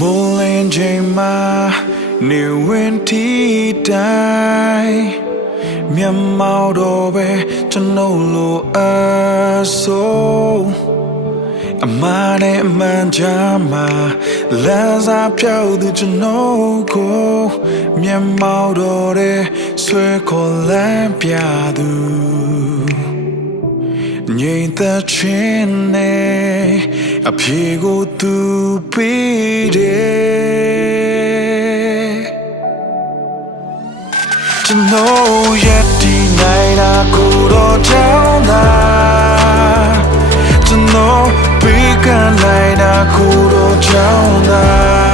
မိုးလင်းချိန်မှာနေဝင်တီတိုင်းမျက်မှောက်တော့ပဲကျွန်ုပ်လိုအဆိုးအမနဲ့အမှန်ချမ်းမှာလမ်းစာပြောက်သူကျွန်ုပ်ကိုမျက်မှောက်တော့တဲ့ဆွဲခေါ်လမ်းပြသူ ငြိမ်သက်ခြင်းနဲ့အဖြေကိုသူပေးတယ်ကျွန်တော်ရဲ့ဒီနိုင်တာကိုတော့ကြောင်းတာကျွန်တော်ပေးကနိုင်တာကိုတော့ကြောင်းတာ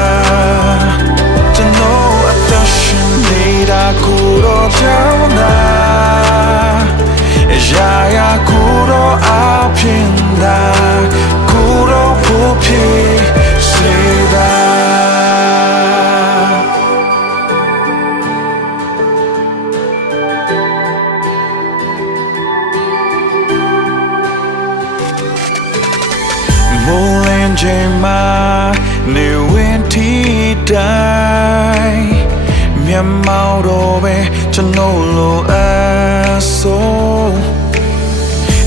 ချိန်မှာနေဝင်တီတိုင်းမျက်မှောက်တော့ပဲကျွန်တော်လိုအပ်ဆုံး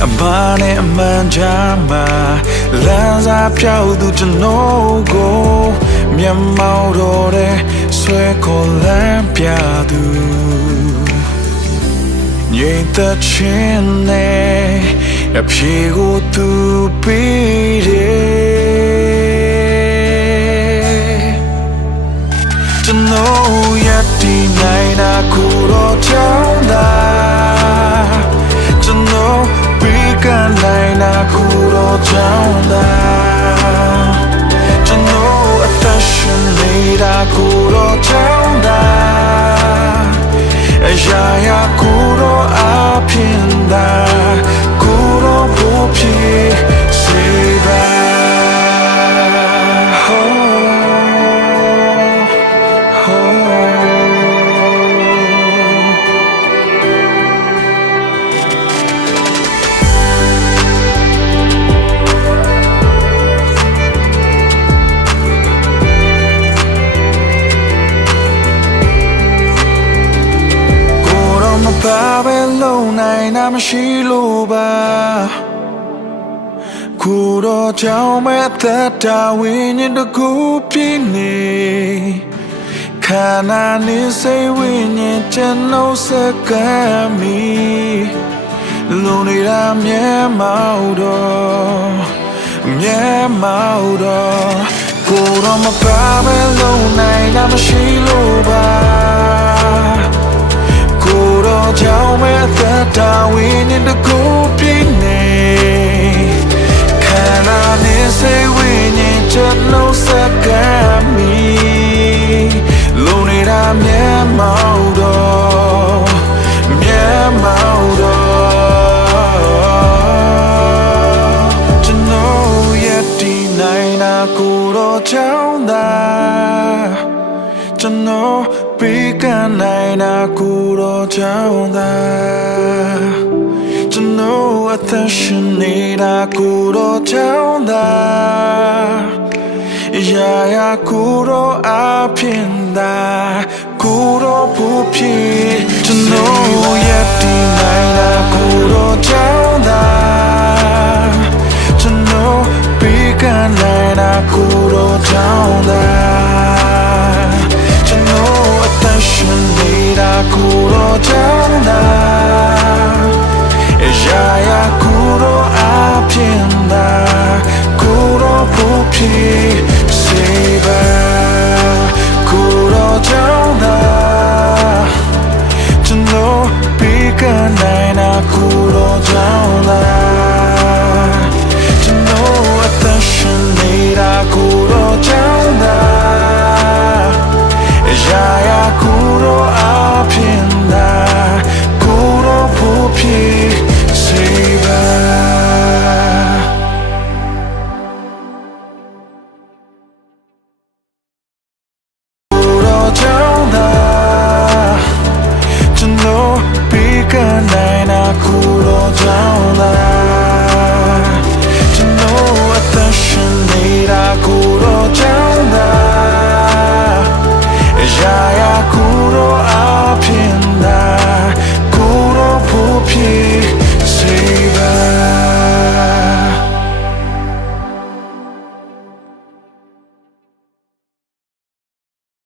အမနဲ့အမှန်ချမ်းမှာလမ်းစာပြောက်သူကျွန်တော်ကိုမျက်မှောက်တော့တဲ့ဆွဲခေါ်လမ်းပြသူငြိမ်သက်ခြင်းနဲ့အဖြေကိုသူပေးတယ် တော့ကြောင်းတာရာရာကိုယ်တော့အပြင်သာကိုယ်တော့ဖို့ဖြစ်စေပါ ယ်တော့မပါပဲလုံနိုင်တာမရှိလို့ပါကိုယ်တော့ကြောင်းမဲ့သက်တာဝိညာဉ်တစ်ခုပြည့်နေခန္ဓာနေစိတ်ဝိညာဉ်ကျွန်ုပ်စကမ်းမီလုံနေတာမြဲမောက်တော့မြဲမောက်တော့ကိုယ်တော့မပါပဲလုံနိုင်တာမရှိလို့ပါ ကိုယ်တော်ကြောင့်မဲ့သက်တာဝိညာဉ်တစ်ခုပြည့်နေခန္ဓာနဲ့စိတ်ဝိညာဉ်ချက်လုံးစက္ကမီလုံနေတာမြဲမောက်တော့မြဲမောက်တော့ကျွန်တော်ရဲ့ဒီနိုင်နာကိုယ်တော်ကြောင့်သာကျွန်တော် ပေးကနိုင်တာကိုတော့ကြောင်းသာကျွန်တော်အသက်ရှင်နေတာကိုတော့ကြောင်းသာရာရာကိုတော့အပြင်သာကိုတော့ဖို့ဖြစ်ကျွန်တော်